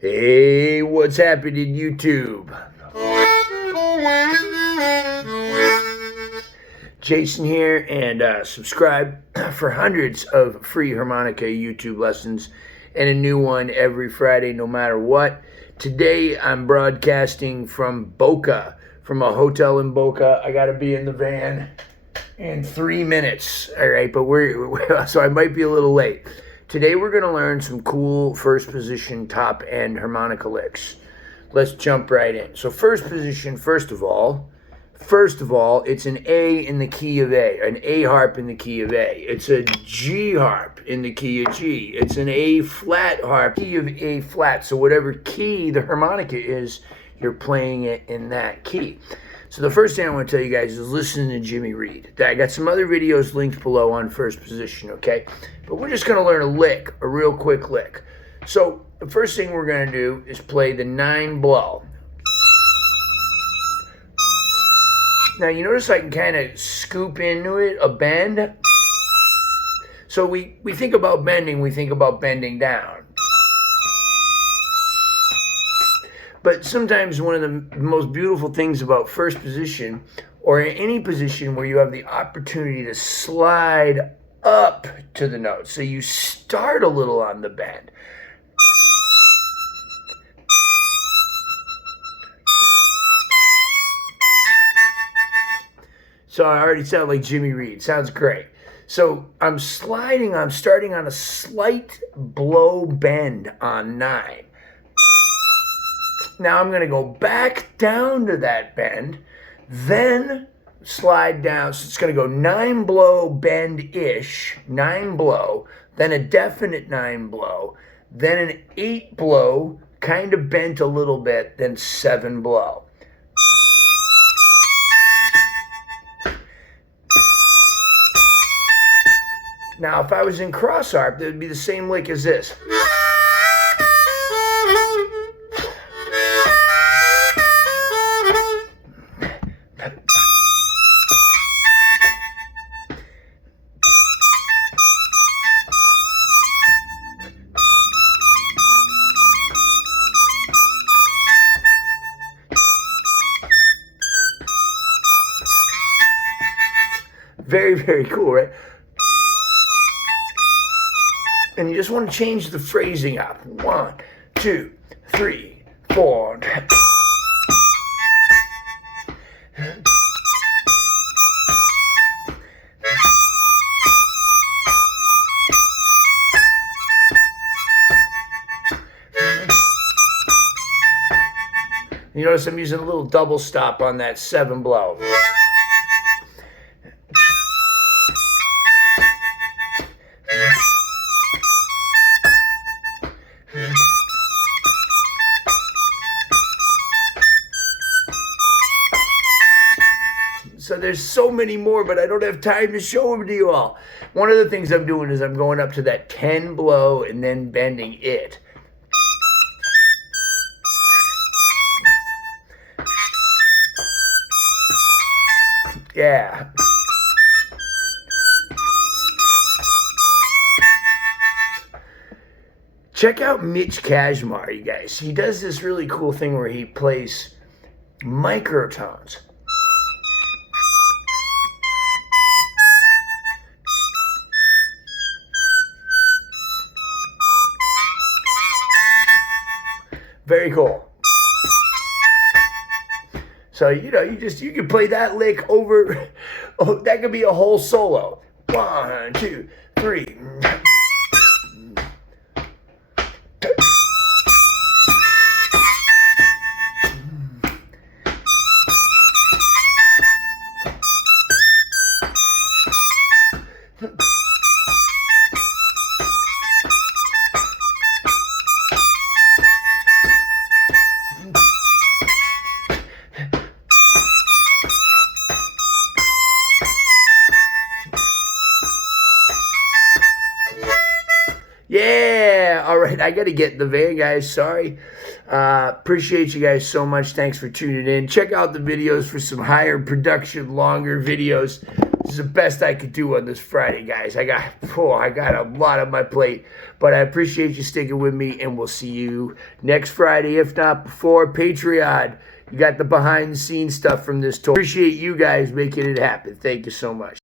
Hey, what's happening, YouTube? Jason here, and subscribe for hundreds of free harmonica YouTube lessons and a new one every Friday, no matter what. Today, I'm broadcasting from Boca, from a hotel in Boca. I got to be in the van in 3 minutes, all right, but so I might be a little late. Today we're going to learn some cool first position top end harmonica licks. Let's jump right in. So first position, first of all, it's an A in the key of A, an A harp in the key of A. It's a G harp in the key of G. It's an A flat harp, key of A flat. So whatever key the harmonica is, you're playing it in that key. So the first thing I want to tell you guys is listen to Jimmy Reed. I got some other videos linked below on first position, okay? But we're just going to learn a lick, a real quick lick. So the first thing we're going to do is play the 9 blow. Now you notice I can kind of scoop into it, a bend. So we think about bending, we think about bending down. But sometimes one of the most beautiful things about first position, or in any position where you have the opportunity to slide up to the note. So you start a little on the bend. So I already sound like Jimmy Reed. Sounds great. So I'm starting on a slight blow bend on 9. Now I'm going to go back down to that bend, then slide down. So it's going to go 9 blow bend-ish, 9 blow, then a definite 9 blow, then an 8 blow, kind of bent a little bit, then 7 blow. Now if I was in cross harp, it would be the same lick as this. Very, very cool, right? And you just want to change the phrasing up. 1, 2, 3, 4. You notice I'm using a little double stop on that 7 blow. So there's so many more, but I don't have time to show them to you all. One of the things I'm doing is I'm going up to that 10 blow and then bending it. Yeah. Check out Mitch Kashmar, you guys. He does this really cool thing where he plays microtones. Very cool. So, you know, you can play that lick over. Oh, that could be a whole solo. 1, 2, 3. Yeah, all right, I got to get in the van, guys. Sorry. Appreciate you guys so much. Thanks for tuning in. Check out the videos for some higher production, longer videos. This is the best I could do on this Friday, guys. I got a lot on my plate, but I appreciate you sticking with me, and we'll see you next Friday, if not before. Patreon, you got the behind-the-scenes stuff from this tour. Appreciate you guys making it happen. Thank you so much.